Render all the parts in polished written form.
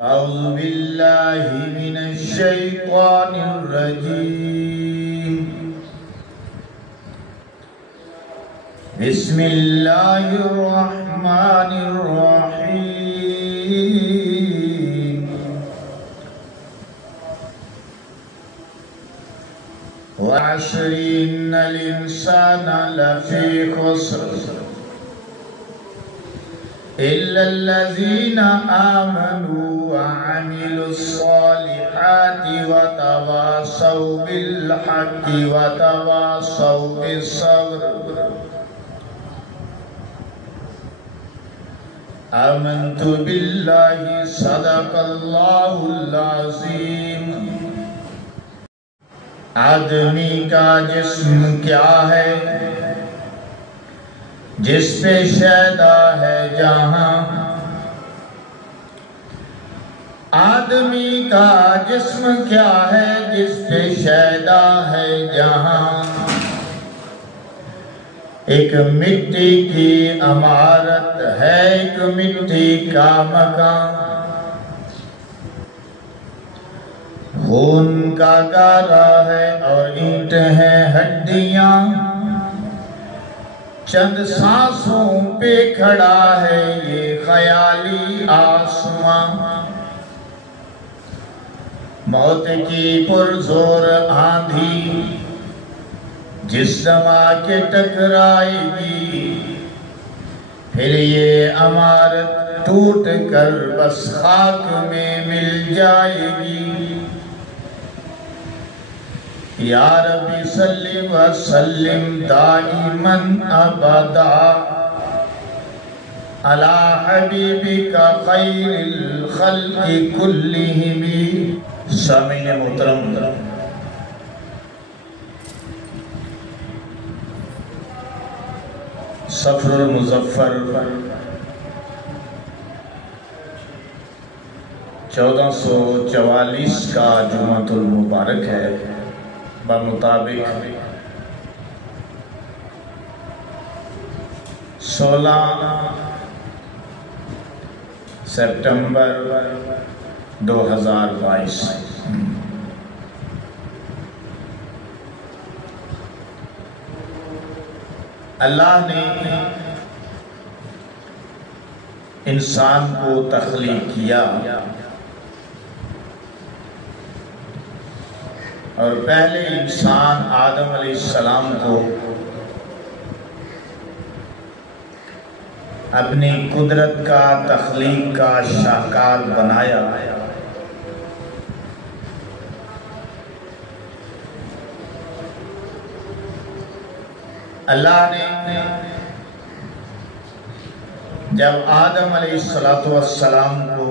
أعوذ بالله من الشيطان الرجيم. بسم الله الرحمن الرحيم. والعصر إن الإنسان لفي خسر إلا الذين آمنوا وعملوا الصالحات وتواصوا بالحق وتواصوا بالصبر. آمنت بالله صدق الله العظيم. آدمی کا جسم کیا ہے جس پہ شیدا ہے جہاں. آدمی کا جسم کیا ہے جس پہ شیدا ہے جہاں. ایک مٹی کی عمارت ہے ایک مٹی کا مکان. خون کا گارا ہے اور اینٹ ہیں ہڈیاں. چند سانسوں پہ کھڑا ہے یہ خیالی آسمان. موت کی پرزور آندھی جس دما کے ٹکرائے گی پھر یہ عمارت ٹوٹ کر بس خاک میں مل جائے گی. یا ربی صلی وسلم دائما ابدا علی حبیبک خیر الخلق کلہم. سامعین محترم، صفر المظفر 1444 کا جمعۃ المبارک ہے. بمطابق 16 سپٹمبر 2022. اللہ نے انسان کو تخلیق کیا اور پہلے انسان آدم علیہ السلام کو اپنی قدرت کا تخلیق کا شاہکار بنایا. اللہ نے جب آدم علیہ السلام کو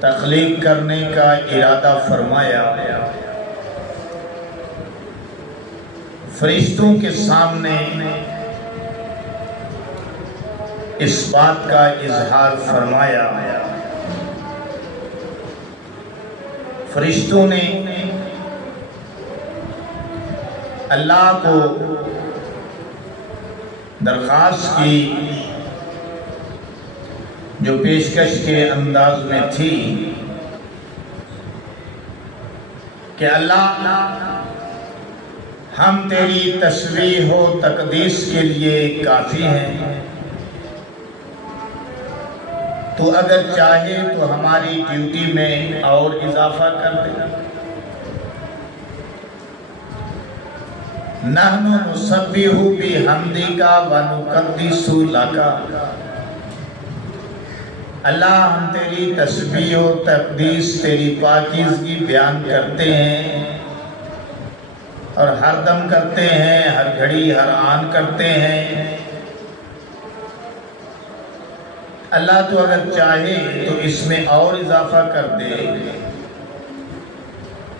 تخلیق کرنے کا ارادہ فرمایا، فرشتوں کے سامنے اس بات کا اظہار فرمایا. فرشتوں نے اللہ کو درخواست کی جو پیشکش کے انداز میں تھی کہ اللہ ہم تیری تسبیح و تقدیس کے لیے کافی ہیں. تو اگر چاہے تو ہماری ڈیوٹی میں اور اضافہ کر دے. نحن نسبح بحمدک ونقدس لک. اللہ ہم تیری تسبیح و تقدیس تیری پاکیزگی بیان کرتے ہیں اور ہر دم کرتے ہیں، ہر گھڑی ہر آن کرتے ہیں. اللہ تو اگر چاہے تو اس میں اور اضافہ کر دے،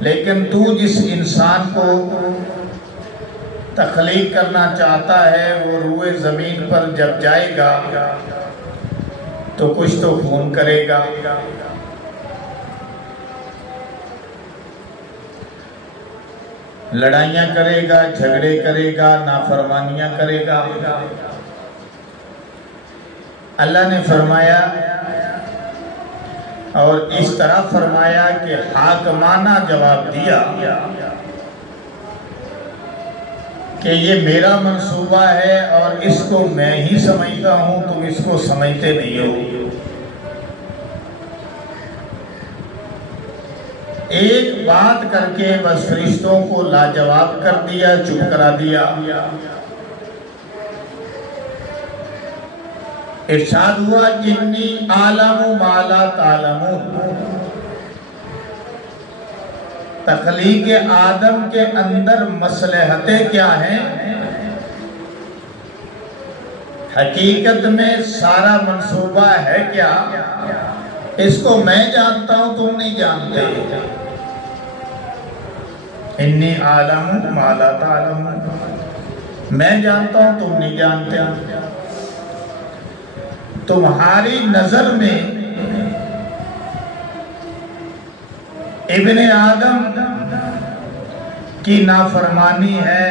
لیکن تو جس انسان کو تخلیق کرنا چاہتا ہے وہ روئے زمین پر جب جائے گا تو کچھ تو خون کرے گا. لڑائیاں کرے گا، جھگڑے کرے گا، نافرمانیاں کرے گا. اللہ نے فرمایا اور اس طرح فرمایا کہ حاکمانہ جواب دیا کہ یہ میرا منصوبہ ہے اور اس کو میں ہی سمجھتا ہوں، تم اس کو سمجھتے نہیں ہو۔ ایک بات کر کے بس فرشتوں کو لاجواب کر دیا، چپ کرا دیا۔ ارشاد ہوا انی اعلم ما لا تعلمون۔ تخلیق آدم کے اندر مصلحتیں کیا ہیں؟ حقیقت میں سارا منصوبہ ہے کیا؟ اس کو میں جانتا ہوں، تم نہیں جانتے۔ انی اعلم ما لا تعلمون، میں جانتا ہوں تم نہیں جانتے۔ تمہاری نظر میں ابن آدم کی نافرمانی ہے،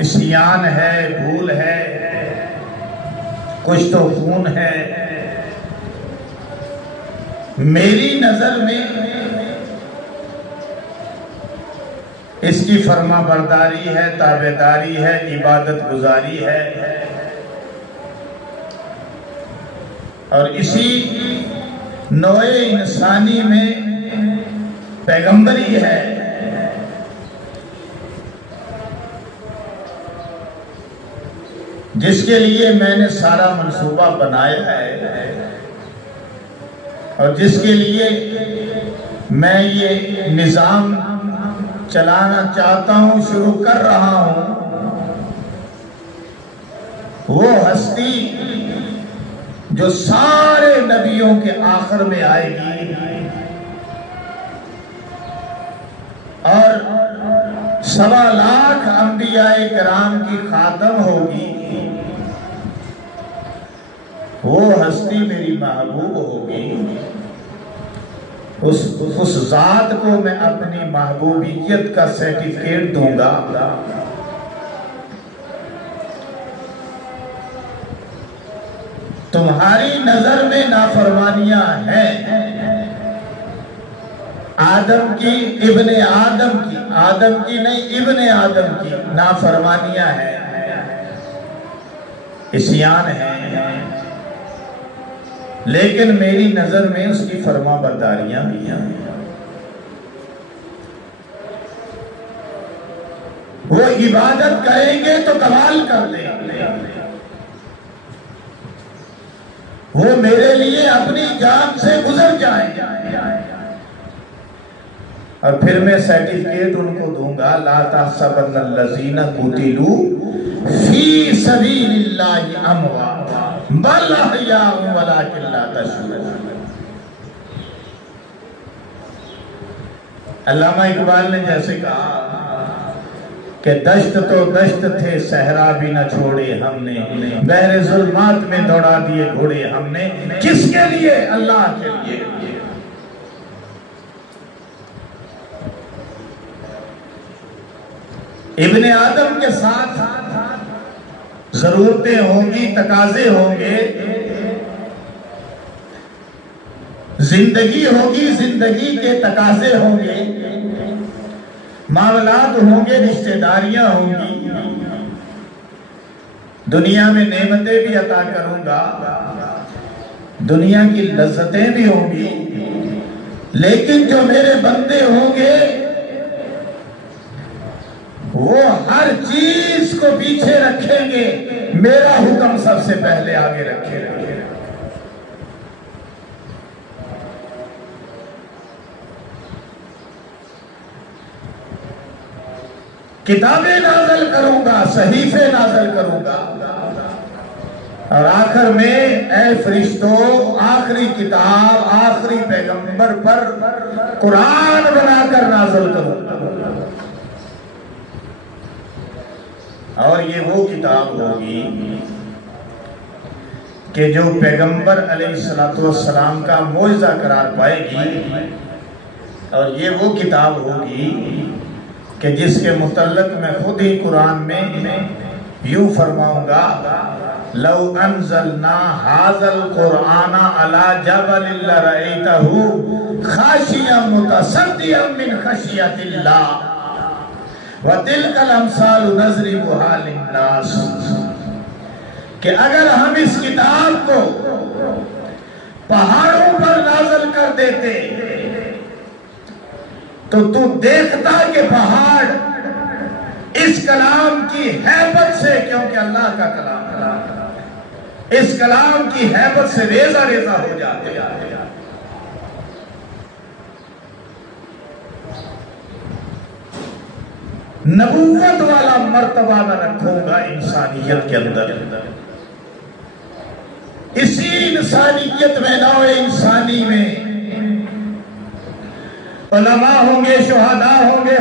عصیان ہے، بھول ہے، کچھ تو خون ہے۔ میری نظر میں اس کی فرما برداری ہے، تابعداری ہے، عبادت گزاری ہے، اور اسی نوع انسانی میں پیغمبری ہے۔ جس کے لیے میں نے سارا منصوبہ بنایا ہے اور جس کے لیے میں یہ نظام چلانا چاہتا ہوں، شروع کر رہا ہوں، وہ ہستی جو سارے نبیوں کے آخر میں آئے گی اور 1.25 لاکھ انبیاء کرام کی خاتم ہوگی، وہ ہستی میری محبوب ہوگی۔ اس ذات کو میں اپنی محبوبیت کا سرٹیفکیٹ دوں گا۔ تمہاری نظر میں نافرمانیاں ہیں، آدم کی، ابن آدم کی، آدم کی نہیں ابن آدم کی نافرمانیاں ہیں، عصیان ہیں، لیکن میری نظر میں اس کی فرما برداریاں بھی ہیں۔ وہ عبادت کریں گے تو کمال کر دیں گے، وہ میرے لیے اپنی جان سے گزر جائیں گے، اور پھر میں سرٹیفکیٹ ان کو دوں گا، لا تحسبن الذین قتلوا فی سبیل اللہ اموات بل احیاء ولکن لا تشعرون۔ علامہ اقبال نے جیسے کہا کہ دشت تو دشت تھے، صحرا بھی نہ چھوڑے ہم نے، بحر ظلمات میں دوڑا دیے گھوڑے ہم نے، کس کے لیے؟ اللہ کے لیے۔ ابن آدم کے ساتھ ضرورتیں ہوں گی، تقاضے ہوں گے، زندگی ہوگی، زندگی کے تقاضے ہوں گے، معاملات ہوں گے، رشتہ داریاں ہوں گی، دنیا میں نعمتیں بھی عطا کروں گا، دنیا کی لذتیں بھی ہوں گی، لیکن جو میرے بندے ہوں گے وہ ہر چیز کو پیچھے رکھیں گے، میرا حکم سب سے پہلے آگے رکھیں گے۔ کتابیں نازل کروں گا، صحیفے نازل کروں گا، اور آخر میں اے فرشتوں آخری کتاب، آخری پیغمبر پر قرآن بنا کر نازل کروں گا، اور یہ وہ کتاب ہوگی کہ جو پیغمبر علیہ السلام کا معجزہ قرار پائے گی، اور یہ وہ کتاب ہوگی کہ جس کے متعلق میں خود ہی قرآن میں یوں فرماؤں گا لو انزلنا هذا القرآن على جبل لرأيته خاشعا متصدعا من خشية الله وتلك الامثال نضربها للناس، کہ اگر ہم اس کتاب کو پہاڑوں پر نازل کر دیتے تو دیکھتا کہ پہاڑ اس کلام کی ہیبت سے، کیونکہ اللہ کا کلام ہے، اس کلام کی ہیبت سے ریزہ ریزہ ہو جاتے۔ نبوت والا مرتبہ میں رکھوں گا انسانیت کے اندر، اسی انسانیت میں، نوع انسانی میں علماء ہوں گے، شہداء ہوں گے،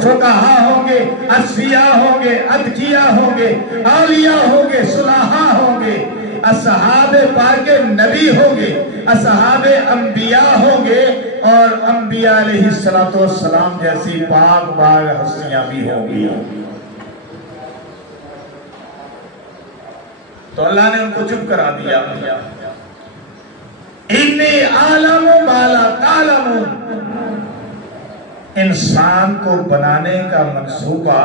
فقہاء ہوں گے، اصفیاء ہوں گے، اتقیاء ہوں گے، اولیاء ہوں گے، صلحاء ہوں گے، اصحاب پاک نبی ہوں گے، اصحاب انبیاء ہوں گے، اور انبیاء علیہ السلام جیسی پاک باغ ہستیاں بھی ہوں گی۔ تو اللہ نے ان کو چپ کرا دیا۔ انی عالم ما لا تعلمون، انسان کو بنانے کا منصوبہ،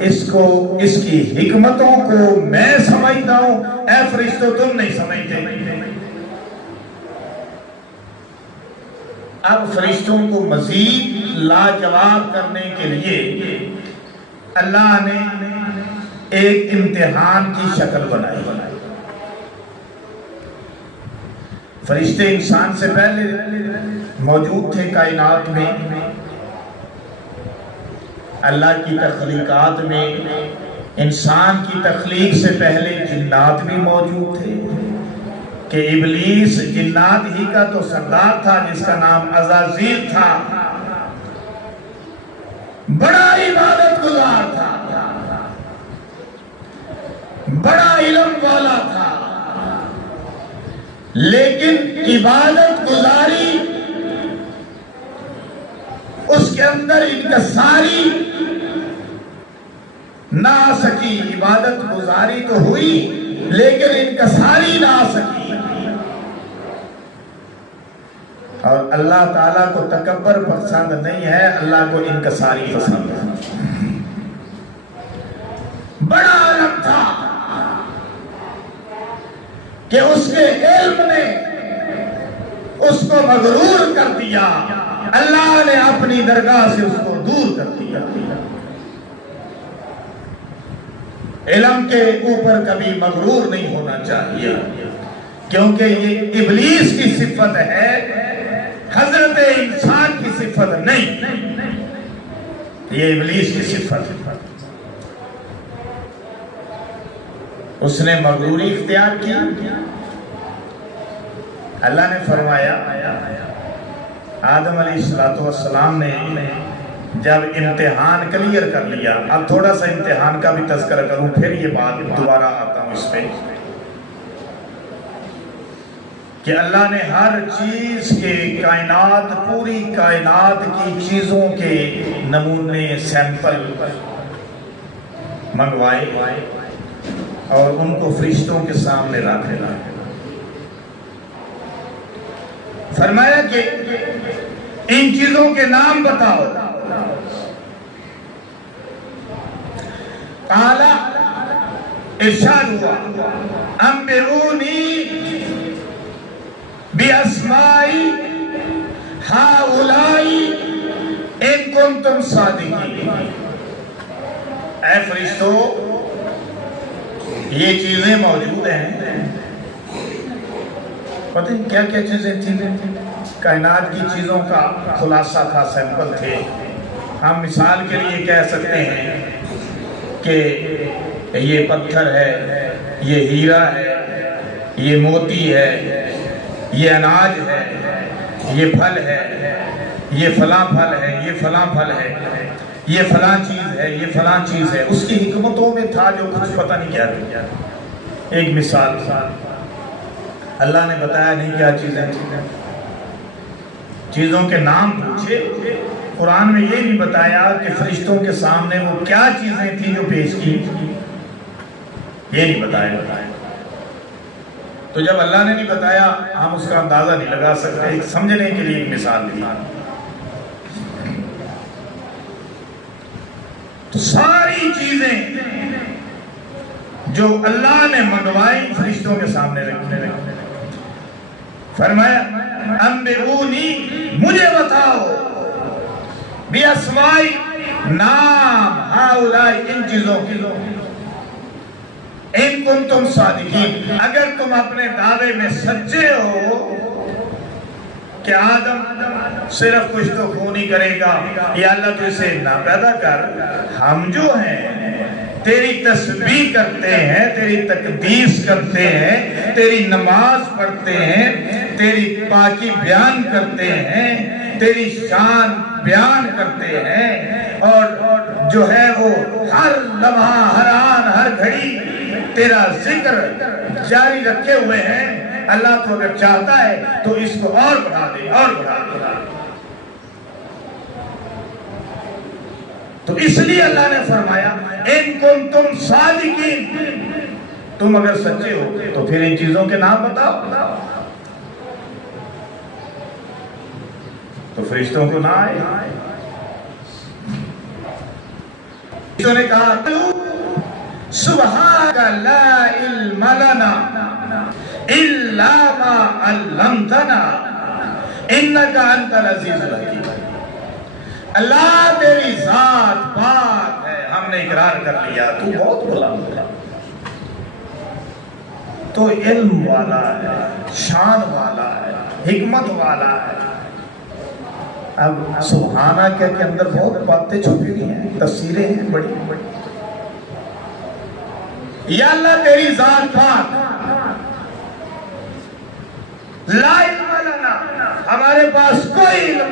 اس کی حکمتوں کو میں سمجھتا ہوں، اے فرشتوں تم نہیں سمجھتے۔ اب فرشتوں کو مزید لاجواب کرنے کے لیے اللہ نے ایک امتحان کی شکل بنائی۔ فرشتے انسان سے پہلے موجود تھے کائنات میں، اللہ کی تخلیقات میں، انسان کی تخلیق سے پہلے جنات بھی موجود تھے، کہ ابلیس جنات ہی کا تو سردار تھا جس کا نام عزازیل تھا، بڑا عبادت گزار تھا، بڑا علم والا تھا، لیکن عبادت گزاری اس کے اندر انکساری نہ آ سکی۔ عبادت گزاری تو ہوئی لیکن انکساری نہ آ سکی، اور اللہ تعالیٰ کو تکبر پسند نہیں ہے، اللہ کو انکساری پسند ہے۔ بڑا عالم تھا کہ اس کے علم نے اس کو مغرور کر دیا، اللہ نے اپنی درگاہ سے اس کو دور کر دیا۔ علم کے اوپر کبھی مغرور نہیں ہونا چاہیے، کیونکہ یہ ابلیس کی صفت ہے، حضرت انسان کی صفت نہیں، یہ ابلیس کی صفت ہے۔ اس نے مغروری اختیار کیا۔ اللہ نے فرمایا، آدم علیہ السلام نے جب امتحان کلیئر کر لیا، اب تھوڑا سا امتحان کا بھی تذکرہ کروں، پھر یہ بات دوبارہ آتا ہوں اس پہ، کہ اللہ نے ہر چیز کے کائنات، پوری کائنات کی چیزوں کے نمونے، سیمپل منگوائے اور ان کو فرشتوں کے سامنے رکھے۔ فرمایا کہ ان چیزوں کے نام بتاؤ۔ قالا، ارشاد ہوا، انبئونی بِأَسْمَاءِ هَؤُلَاءِ إِن كُنتُمْ صَادِقِينَ۔ اے فرشتو، یہ چیزیں موجود ہیں، پتہ نہیں کیا کیا چیزیں تھیں، کائنات کی چیزوں کا خلاصہ تھا، سیمپل تھے۔ ہم مثال کے لیے کہہ سکتے ہیں کہ یہ پتھر ہے، یہ ہیرا ہے، یہ موتی ہے، یہ اناج ہے، یہ پھل ہے، یہ فلاں پھل ہے، یہ فلاں پھل ہے، یہ فلاں چیز ہے، یہ فلاں چیز ہے۔ اس کی حکمتوں میں تھا جو کچھ پتہ نہیں کیا تھا۔ ایک مثال اللہ نے بتایا نہیں کیا چیزیں تھیں، چیزوں کے نام پوچھے، قرآن میں یہ نہیں بتایا کہ فرشتوں کے سامنے وہ کیا چیزیں تھیں جو پیش کی، یہ نہیں بتایا۔ تو جب اللہ نے نہیں بتایا ہم اس کا اندازہ نہیں لگا سکتے۔ ایک سمجھنے کے لیے ایک مثال دی، تو ساری چیزیں جو اللہ نے منگوائی فرشتوں کے سامنے رکھنے، فرمایا انبئونی، مجھے بتاؤ، بِأَسْمَاءِ، نام ہؤلاء، ان چیزوں کی، ان کنتم صادقین، اگر تم اپنے دعوے میں سچے ہو کہ آدم صرف کچھ تو خون ہی کرے گا، یا اللہ تو اسے نہ پیدا کر، ہم جو ہیں تیری تسبیح کرتے ہیں، تیری تقدیس کرتے ہیں، تیری نماز پڑھتے ہیں، تیری پاکی بیان کرتے ہیں، تیری شان بیان کرتے ہیں، اور جو ہے وہ ہر لمحہ، ہر آن، ہر گھڑی تیرا ذکر جاری رکھے ہوئے ہیں، اللہ تو اگر چاہتا ہے تو اس کو اور بڑھا دے، اور بڑھا دے۔ تو اس لیے اللہ نے فرمایا ان کنتم صادقین، تم اگر سچے ہو تو پھر ان چیزوں کے نام بتاؤ۔ تو فرشتوں کو نہ آئے، فرشتوں نے کہا سبحانک لا علم لنا الا ما علمتنا انک انت العزیز الحکیم۔ اللہ تیری ذات پاک ہے، ہم نے اقرار کر لیا تو بہت بلند ہے، تو علم والا ہے، شان والا ہے، حکمت والا ہے۔ اب سبحانہ کے اندر بہت باتیں چھپی ہوئی ہیں، تفسیریں ہیں بڑی بڑی۔ یا اللہ تیری ذات پاک، لا علم لنا، ہمارے پاس کوئی علم